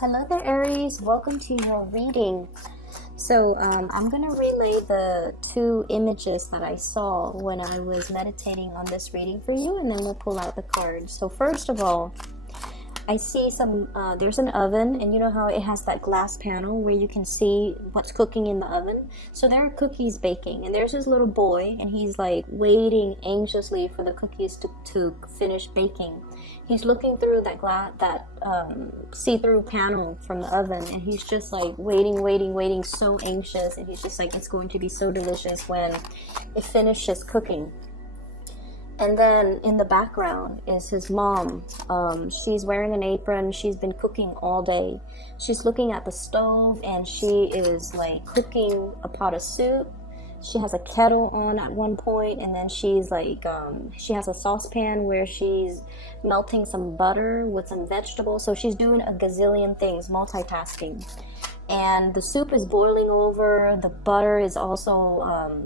Hello there, Aries. Welcome to your reading. So I'm going to relay the two images that I saw when I was meditating on this reading for you, and then we'll pull out the cards. So first of all, I see there's an oven, and you know how it has that glass panel where you can see what's cooking in the oven? So there are cookies baking, and there's this little boy, and he's like waiting anxiously for the cookies to finish baking. He's looking through that see-through panel from the oven, and he's just like waiting, so anxious, and he's just like, it's going to be so delicious when it finishes cooking. And then in the background is his mom. She's wearing an apron. She's been cooking all day. She's looking at the stove, and she is like cooking a pot of soup. She has a kettle on at one point, and then she's like, she has a saucepan where she's melting some butter with some vegetables. So she's doing a gazillion things, multitasking. And the soup is boiling over. The butter is also,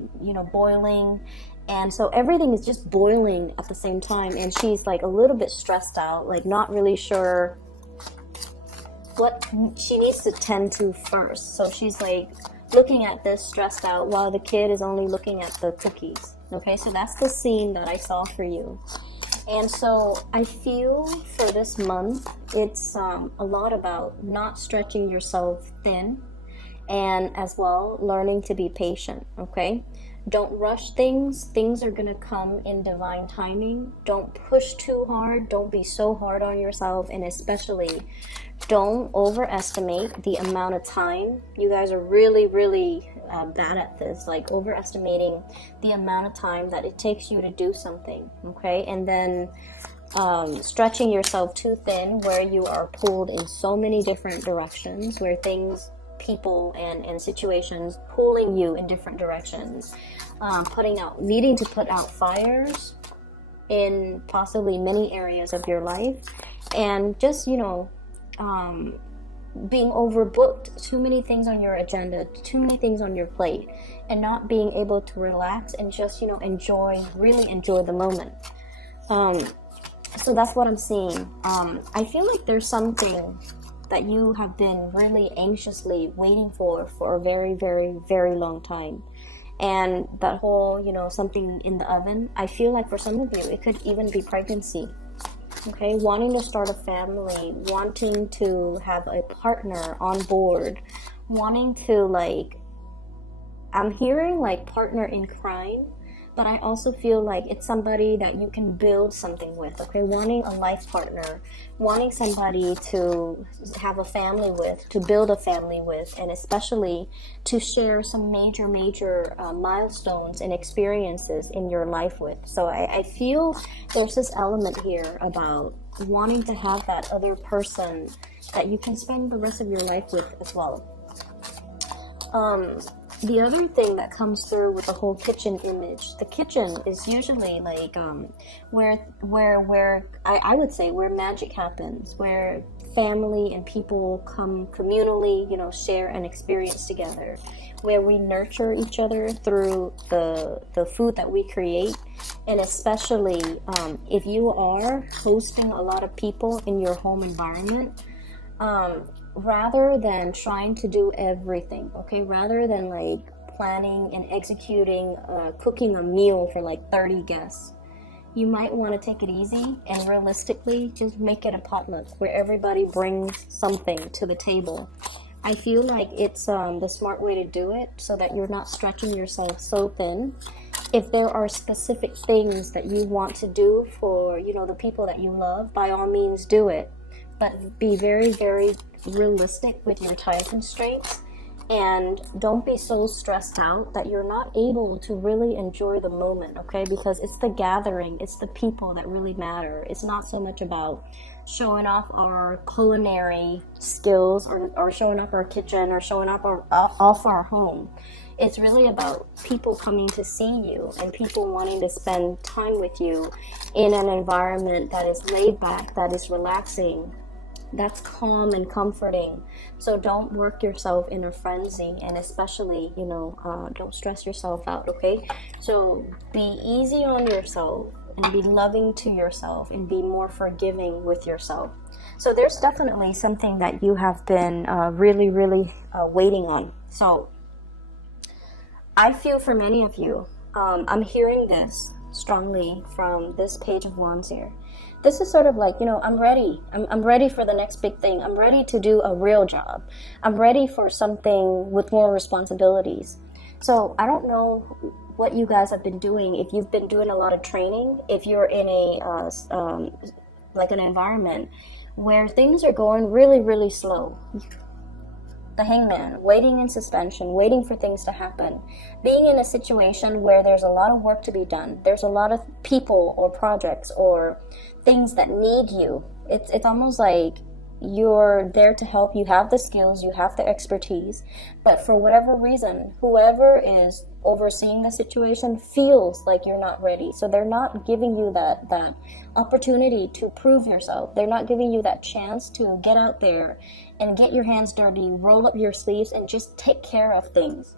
boiling. And so everything is just boiling at the same time, and she's like a little bit stressed out, like not really sure what she needs to tend to first. So she's like looking at this stressed out while the kid is only looking at the cookies. Okay, so that's the scene that I saw for you. And so I feel for this month, it's a lot about not stretching yourself thin, and as well learning to be patient. Okay, don't rush things. Things are going to come in divine timing. Don't push too hard. Don't be so hard on yourself. And especially, don't overestimate the amount of time. You guys are really, really bad at this, like overestimating the amount of time that it takes you to do something. Okay, and then stretching yourself too thin, where you are pulled in so many different directions, where things, people and situations pulling you in different directions, needing to put out fires in possibly many areas of your life, and just being overbooked, too many things on your agenda, too many things on your plate, and not being able to relax and just really enjoy the moment. So that's what I'm seeing. I feel like there's something that you have been really anxiously waiting for a very, very, very long time. And that whole, something in the oven, I feel like for some of you, it could even be pregnancy. Okay, wanting to start a family, wanting to have a partner on board, wanting to I'm hearing partner in crime, but I also feel like it's somebody that you can build something with, okay? Wanting a life partner, wanting somebody to have a family with, to build a family with, and especially to share some major milestones and experiences in your life with. So I feel there's this element here about wanting to have that other person that you can spend the rest of your life with as well. The other thing that comes through with the whole kitchen image, the kitchen is usually where I would say where magic happens, where family and people come communally, share an experience together, where we nurture each other through the food that we create. And especially if you are hosting a lot of people in your home environment, rather than trying to do everything, okay, rather than planning and executing, cooking a meal for 30 guests, you might want to take it easy and realistically just make it a potluck where everybody brings something to the table. I feel like it's the smart way to do it, so that you're not stretching yourself so thin. If there are specific things that you want to do for the people that you love, by all means do it, but be very, very realistic with your time constraints, and don't be so stressed out that you're not able to really enjoy the moment, okay? Because it's the gathering, it's the people that really matter. It's not so much about showing off our culinary skills or showing off our kitchen or showing off our home. It's really about people coming to see you and people wanting to spend time with you in an environment that is laid back, that is relaxing, that's calm and comforting. So don't work yourself in a frenzy, and especially, don't stress yourself out, okay? So be easy on yourself and be loving to yourself and be more forgiving with yourself. So there's definitely something that you have been really, really waiting on. So I feel for many of you, I'm hearing this strongly from this Page of Wands here. This is sort of like, you know, I'm ready. I'm ready for the next big thing. I'm ready to do a real job. I'm ready for something with more responsibilities. So I don't know what you guys have been doing. If you've been doing a lot of training, if you're in a like an environment where things are going really, really slow. The Hangman, waiting in suspension, waiting for things to happen, being in a situation where there's a lot of work to be done, there's a lot of people or projects or things that need you. It's almost like you're there to help. You have the skills, you have the expertise, but for whatever reason, whoever is overseeing the situation feels like you're not ready. So they're not giving you that opportunity to prove yourself. They're not giving you that chance to get out there and get your hands dirty, roll up your sleeves, and just take care of things.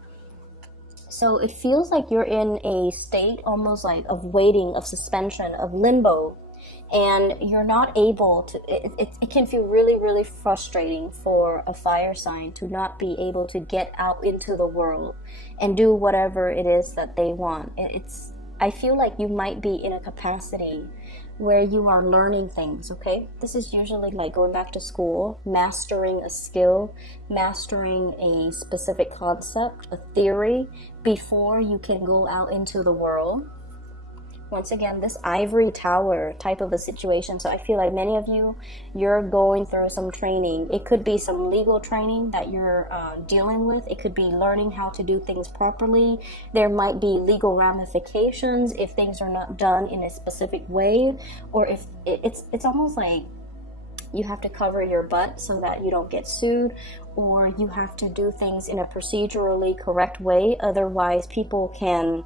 So it feels like you're in a state almost like of waiting, of suspension, of limbo, and you're not able to, it can feel really, really frustrating for a fire sign to not be able to get out into the world and do whatever it is that they want. I feel like you might be in a capacity where you are learning things, okay? This is usually like going back to school, mastering a skill, mastering a specific concept, a theory, before you can go out into the world. Once again, this ivory tower type of a situation. So I feel like many of you, you're going through some training. It could be some legal training that you're dealing with. It could be learning how to do things properly. There might be legal ramifications if things are not done in a specific way, or if it's almost like you have to cover your butt so that you don't get sued, or you have to do things in a procedurally correct way. Otherwise, people can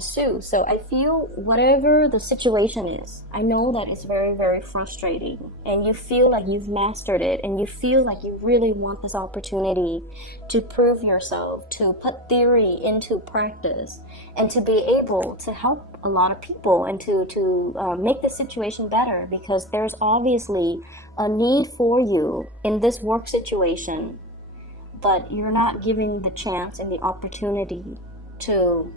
sue. So I feel whatever the situation is, I know that it's very, very frustrating, and you feel like you've mastered it, and you feel like you really want this opportunity to prove yourself, to put theory into practice, and to be able to help a lot of people, and to make the situation better, because there's obviously a need for you in this work situation, but you're not giving the chance and the opportunity to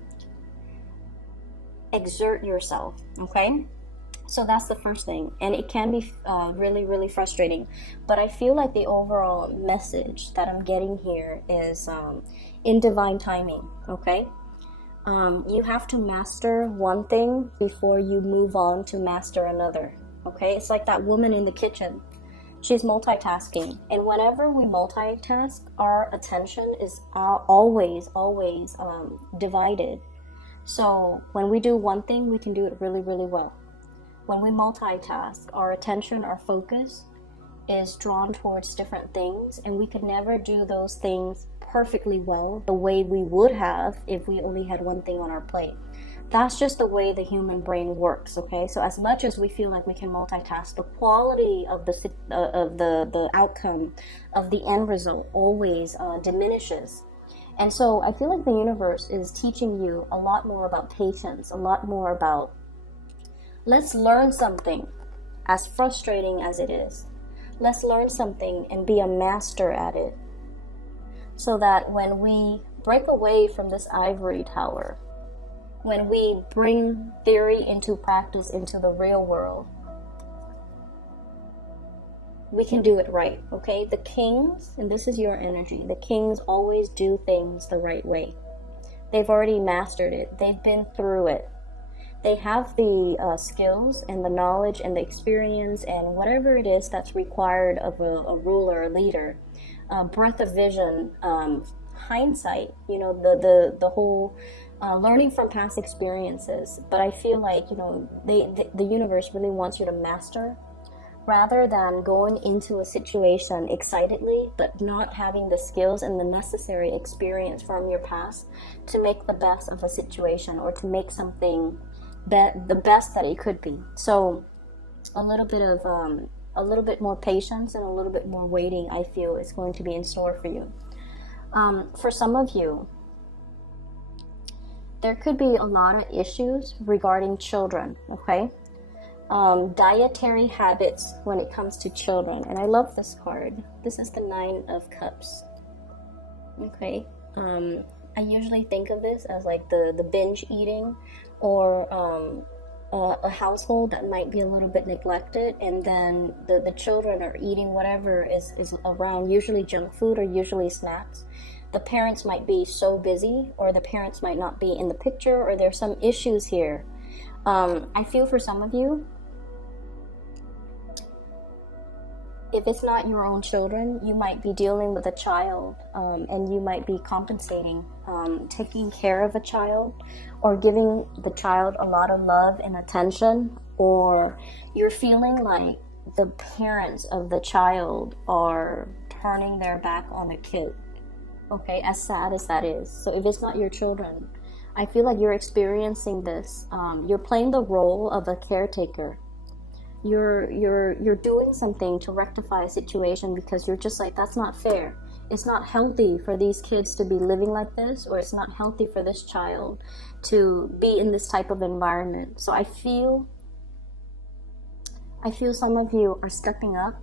exert yourself, okay? So that's the first thing, and it can be really, really frustrating, but I feel like the overall message that I'm getting here is in divine timing, okay? You have to master one thing before you move on to master another, okay? It's like that woman in the kitchen. She's multitasking, and whenever we multitask, our attention is always divided. So when we do one thing, we can do it really, really well. When we multitask, our attention, our focus is drawn towards different things, and we could never do those things perfectly well the way we would have if we only had one thing on our plate. That's just the way the human brain works, okay? So as much as we feel like we can multitask, the quality of the outcome of the end result always diminishes. And so I feel like the universe is teaching you a lot more about patience, a lot more about, let's learn something, as frustrating as it is. Let's learn something and be a master at it, so that when we break away from this ivory tower, when we bring theory into practice, into the real world, we can do it right, okay? The kings, and this is your energy, the kings always do things the right way. They've already mastered it. They've been through it. They have the skills and the knowledge and the experience and whatever it is that's required of a ruler, a leader, breadth of vision, hindsight, you know, the whole learning from past experiences. But I feel like, you know, the universe really wants you to master, rather than going into a situation excitedly but not having the skills and the necessary experience from your past to make the best of a situation, or to make something the best that it could be. So a little bit more patience and a little bit more waiting, I feel, is going to be in store for you. For some of you, there could be a lot of issues regarding children, okay? Dietary habits when it comes to children. And I love this card. This is the Nine of Cups. Okay. I usually think of this as like the binge eating, or a household that might be a little bit neglected, and then the children are eating whatever is around, usually junk food or usually snacks. The parents might be so busy, or the parents might not be in the picture, or there's some issues here. I feel for some of you, if it's not your own children, you might be dealing with a child, and you might be compensating, taking care of a child, or giving the child a lot of love and attention, or you're feeling like the parents of the child are turning their back on the kid. Okay, as sad as that is. So if it's not your children, I feel like you're experiencing this. You're playing the role of a caretaker. You're doing something to rectify a situation because you're just like, that's not fair. It's not healthy for these kids to be living like this, or it's not healthy for this child to be in this type of environment. So I feel some of you are stepping up,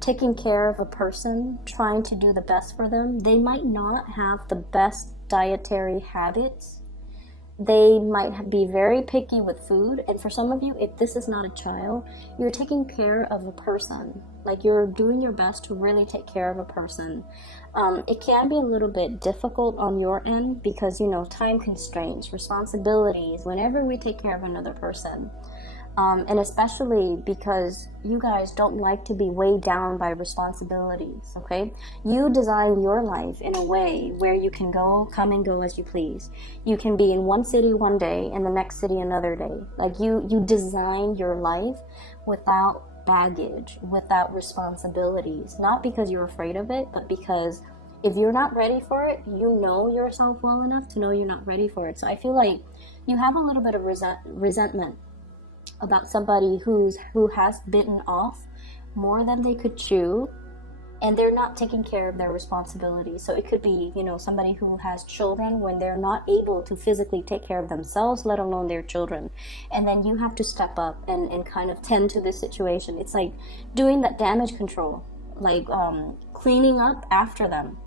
taking care of a person, trying to do the best for them. They might not have the best dietary habits. They might be very picky with food. And for some of you, if this is not a child, you're taking care of a person. Like, you're doing your best to really take care of a person. It can be a little bit difficult on your end because, time constraints, responsibilities, whenever we take care of another person. And especially because you guys don't like to be weighed down by responsibilities, okay? You design your life in a way where you can come and go as you please. You can be in one city one day and the next city another day. Like, you design your life without baggage, without responsibilities. Not because you're afraid of it, but because if you're not ready for it, you know yourself well enough to know you're not ready for it. So I feel like you have a little bit of resentment about somebody who has bitten off more than they could chew, and they're not taking care of their responsibilities. So it could be, somebody who has children when they're not able to physically take care of themselves, let alone their children. And then you have to step up and kind of tend to this situation. It's like doing that damage control, like cleaning up after them.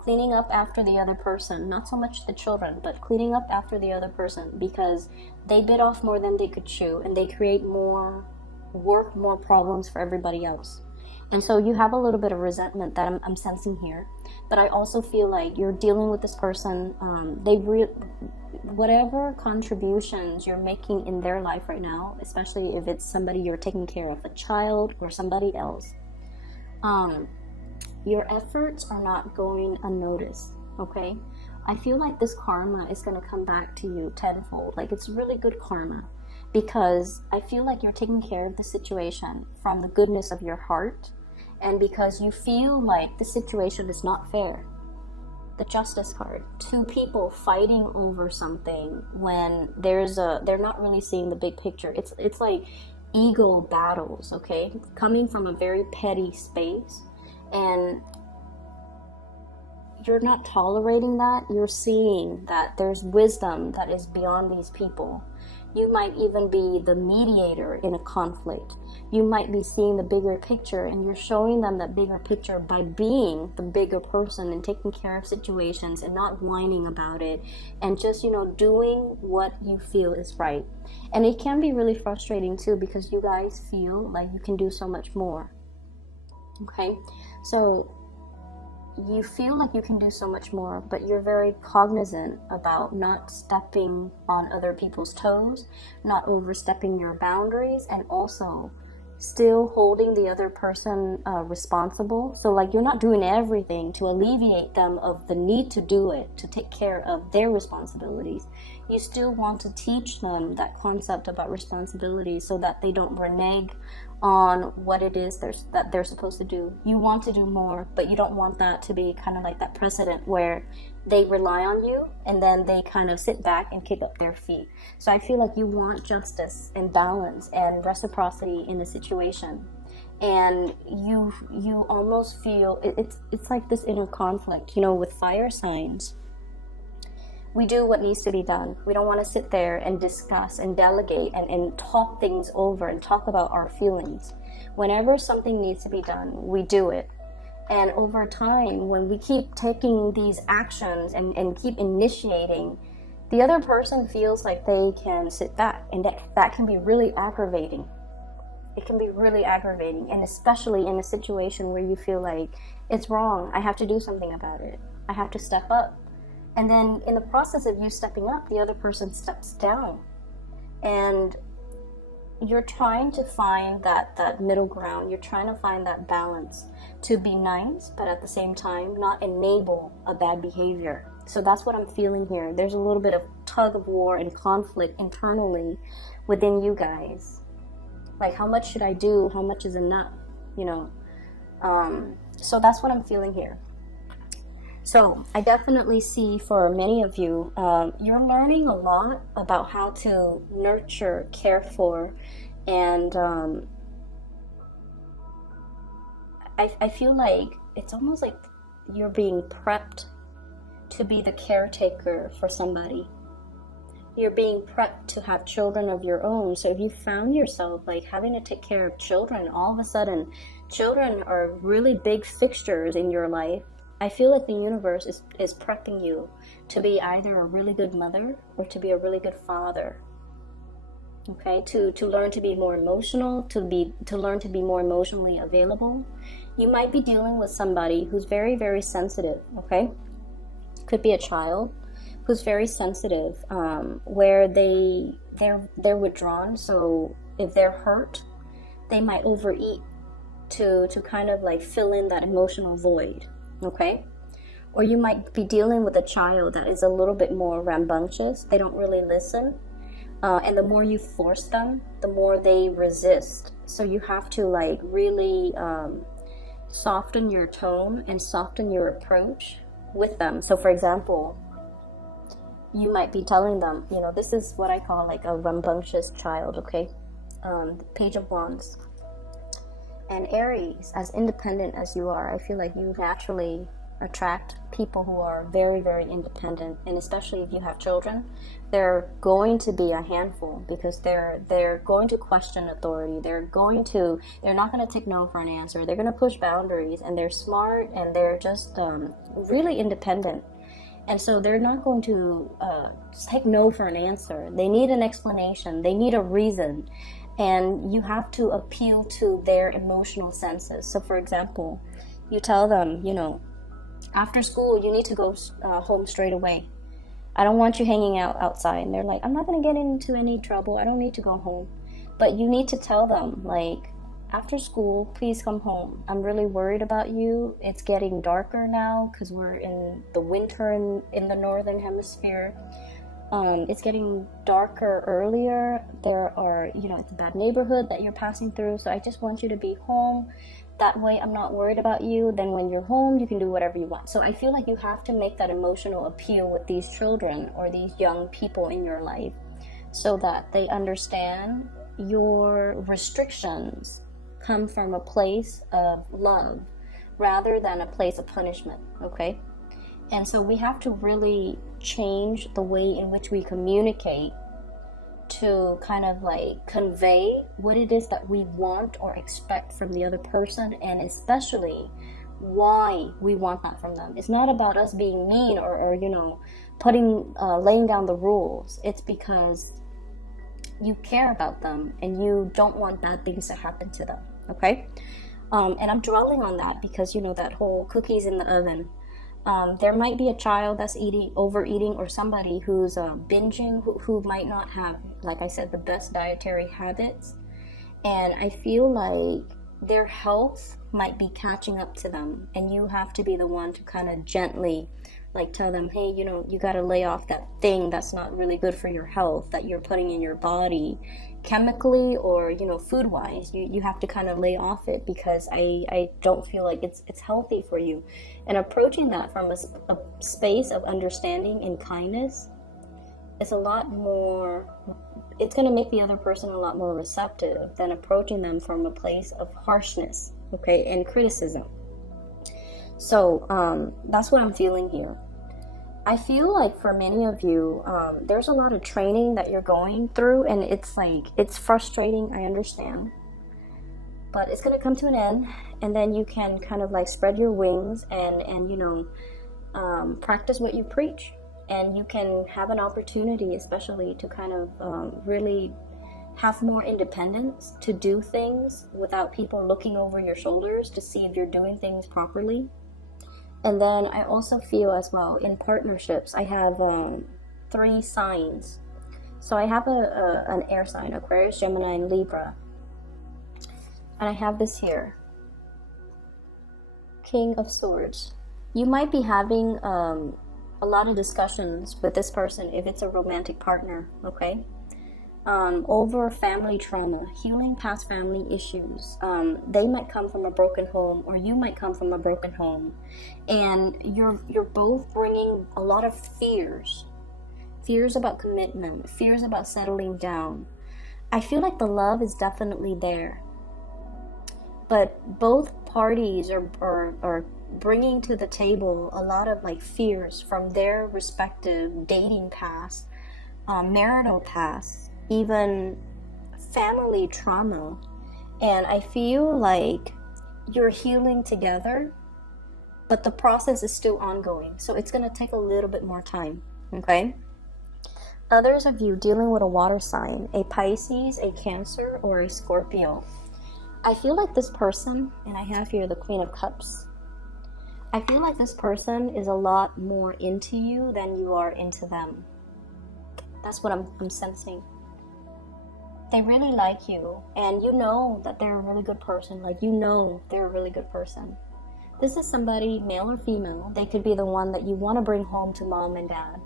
Cleaning up after the other person, not so much the children, but cleaning up after the other person, because they bit off more than they could chew, and they create more work, more problems for everybody else. And so you have a little bit of resentment that I'm sensing here. But I also feel like you're dealing with this person. Whatever contributions you're making in their life right now, especially if it's somebody you're taking care of, a child or somebody else, your efforts are not going unnoticed, okay? I feel like this karma is going to come back to you tenfold. Like, it's really good karma, because I feel like you're taking care of the situation from the goodness of your heart, and because you feel like the situation is not fair. The Justice card. Two people fighting over something when they're not really seeing the big picture. It's like ego battles, okay? Coming from a very petty space. And you're not tolerating that. You're seeing that there's wisdom that is beyond these people. You might even be the mediator in a conflict. You might be seeing the bigger picture, and you're showing them that bigger picture by being the bigger person and taking care of situations and not whining about it, and just, doing what you feel is right. And it can be really frustrating too, because you guys feel like you can do so much more. Okay? So you feel like you can do so much more, but you're very cognizant about not stepping on other people's toes, not overstepping your boundaries, and also still holding the other person responsible. So like, you're not doing everything to alleviate them of the need to do it, to take care of their responsibilities. You still want to teach them that concept about responsibility so that they don't renege on what it is that they're supposed to do. You want to do more, but you don't want that to be kind of like that precedent where they rely on you and then they kind of sit back and kick up their feet. So I feel like you want justice and balance and reciprocity in the situation. And you almost feel it's like this inner conflict, with fire signs. we do what needs to be done. We don't want to sit there and discuss and delegate and talk things over and talk about our feelings. Whenever something needs to be done, we do it. And over time, when we keep taking these actions and keep initiating, the other person feels like they can sit back, and that can be really aggravating. It can be really aggravating, and especially in a situation where you feel like it's wrong, I have to do something about it, I have to step up. And then in the process of you stepping up, the other person steps down. And you're trying to find that middle ground. You're trying to find that balance to be nice, but at the same time not enable a bad behavior. So that's what I'm feeling here. There's a little bit of tug of war and conflict internally within you guys. Like, how much should I do? How much is enough? You know? So that's what I'm feeling here. So I definitely see for many of you, you're learning a lot about how to nurture, care for, and I feel like it's almost like you're being prepped to be the caretaker for somebody. You're being prepped to have children of your own. So if you found yourself like having to take care of children, all of a sudden, children are really big fixtures in your life. I feel like the universe is prepping you to be either a really good mother or to be a really good father. Okay, to learn to be more emotional, to learn to be more emotionally available. You might be dealing with somebody who's very, very sensitive. Okay, could be a child who's very sensitive, where they're withdrawn. So if they're hurt, they might overeat to kind of like fill in that emotional void. Okay, or you might be dealing with a child that is a little bit more rambunctious. They don't really listen, and the more you force them, the more they resist. So you have to like really soften your tone and soften your approach with them. So for example, you might be telling them, you know, this is what I call like a rambunctious child. Okay, Page of Wands. And Aries, as independent as you are, I feel like you naturally attract people who are very, very independent. And especially if you have children, they're going to be a handful because they're going to question authority. They're not going to take no for an answer. They're going to push boundaries, and they're smart, and they're just really independent. And so they're not going to take no for an answer. They need an explanation. They need a reason. And you have to appeal to their emotional senses. So for example, you tell them, you know, after school, you need to go home straight away. I don't want you hanging out outside. And they're like, I'm not going to get into any trouble. I don't need to go home. But you need to tell them, like, after school, please come home. I'm really worried about you. It's getting darker now because we're in the winter in the northern hemisphere. It's getting darker earlier. There are, you know, it's a bad neighborhood that you're passing through. So I just want you to be home. That way I'm not worried about you. Then when you're home, you can do whatever you want. So I feel like you have to make that emotional appeal with these children or these young people in your life so that they understand your restrictions come from a place of love rather than a place of punishment. Okay? And so we have to really change the way in which we communicate to kind of like convey what it is that we want or expect from the other person, and especially why we want that from them. It's not about us being mean or you know, laying down the rules. It's because you care about them and you don't want bad things to happen to them. Okay? And I'm dwelling on that because, you know, that whole cookies in the oven. There might be a child that's overeating, or somebody who's binging, who might not have, like I said, the best dietary habits. And I feel like their health might be catching up to them. And you have to be the one to kind of gently like tell them, hey, you know, you got to lay off that thing that's not really good for your health that you're putting in your body chemically or, you know, food wise. You have to kind of lay off it because I don't feel like it's healthy for you. And approaching that from a space of understanding and kindness is a lot more, it's going to make the other person a lot more receptive than approaching them from a place of harshness, okay, and criticism. So that's what I'm feeling here. I feel like for many of you, there's a lot of training that you're going through, and it's like, it's frustrating, I understand. But it's going to come to an end, and then you can kind of like spread your wings and you know, practice what you preach. And you can have an opportunity, especially to kind of really have more independence to do things without people looking over your shoulders to see if you're doing things properly. And then I also feel as well in partnerships, I have 3 signs. So I have an air sign, Aquarius, Gemini, and Libra. And I have this here, King of Swords. You might be having a lot of discussions with this person if it's a romantic partner, okay? Over family trauma, healing past family issues. They might come from a broken home, or you might come from a broken home, and you're both bringing a lot of fears about commitment, fears about settling down. I feel like the love is definitely there, but both parties are bringing to the table a lot of like fears from their respective dating past, marital past, even family trauma. And I feel like you're healing together, but the process is still ongoing, so it's going to take a little bit more time, okay? Others of you dealing with a water sign, a Pisces, a Cancer, or a Scorpio. I feel like this person, and I have here the Queen of Cups, I feel like this person is a lot more into you than you are into them. That's what I'm sensing. They really like you, and you know that they're a really good person. Like, you know they're a really good person. This is somebody, male or female. They could be the one that you want to bring home to mom and dad.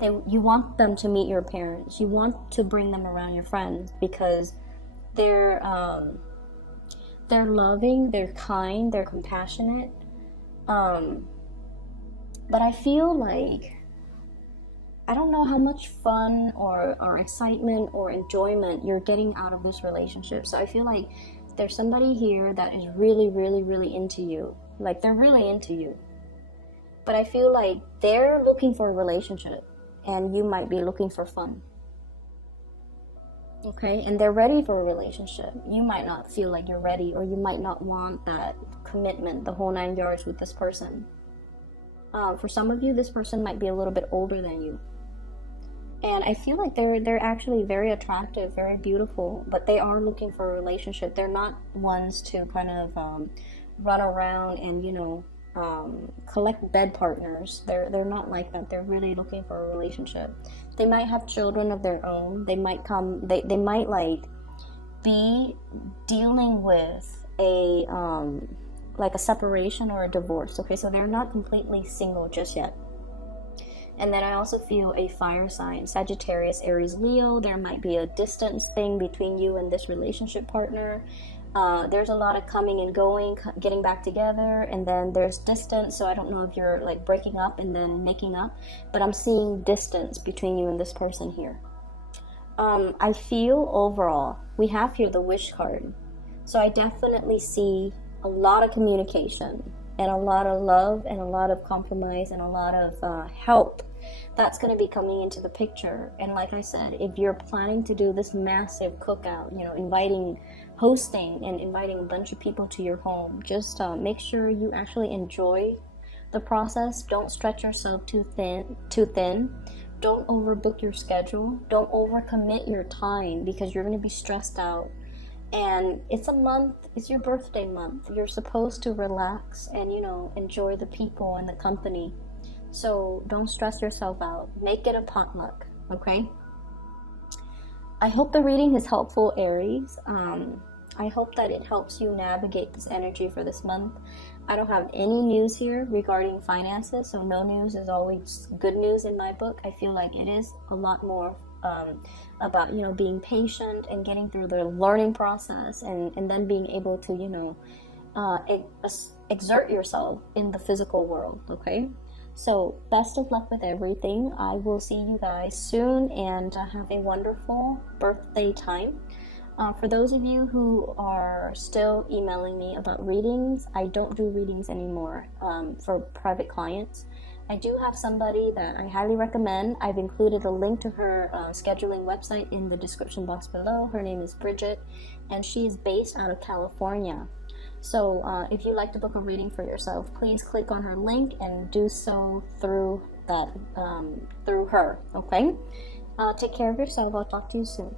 You want them to meet your parents. You want to bring them around your friends because they're loving, they're kind, they're compassionate. But I feel like, I don't know how much fun or excitement or enjoyment you're getting out of this relationship. So I feel like there's somebody here that is really, really, really into you. Like, they're really into you. But I feel like they're looking for a relationship, and you might be looking for fun. Okay? And they're ready for a relationship. You might not feel like you're ready, or you might not want that commitment, the whole 9 yards with this person. For some of you, this person might be a little bit older than you. And I feel like they're actually very attractive, very beautiful, but they are looking for a relationship. They're not ones to kind of run around and, you know, collect bed partners. They're not like that. They're really looking for a relationship. They might have children of their own. They might like be dealing with a like a separation or a divorce. Okay, so they're not completely single just yet. And then I also feel a fire sign, Sagittarius, Aries, Leo. There might be a distance thing between you and this relationship partner. There's a lot of coming and going, getting back together, and then there's distance. So I don't know if you're like breaking up and then making up, but I'm seeing distance between you and this person here. I feel overall, we have here the Wish card. So I definitely see a lot of communication, and a lot of love, and a lot of compromise, and a lot of help that's going to be coming into the picture. And like I said, if you're planning to do this massive cookout, you know, hosting and inviting a bunch of people to your home, just make sure you actually enjoy the process. Don't stretch yourself too thin. Don't overbook your schedule. Don't overcommit your time, because you're going to be stressed out. And it's a month, it's your birthday month. You're supposed to relax and, you know, enjoy the people and the company. So don't stress yourself out. Make it a potluck, okay? I hope the reading is helpful, Aries. I hope that it helps you navigate this energy for this month. I don't have any news here regarding finances, so no news is always good news in my book. I feel like it is a lot more about, you know, being patient and getting through the learning process, and then being able to, you know, exert yourself in the physical world, okay? So best of luck with everything. I will see you guys soon, and have a wonderful birthday time. For those of you who are still emailing me about readings, I don't do readings anymore for private clients. I do have somebody that I highly recommend. I've included a link to her scheduling website in the description box below. Her name is Bridget, and she is based out of California. So if you'd like to book a reading for yourself, please click on her link and do so through that through her. Okay. Take care of yourself. I'll talk to you soon.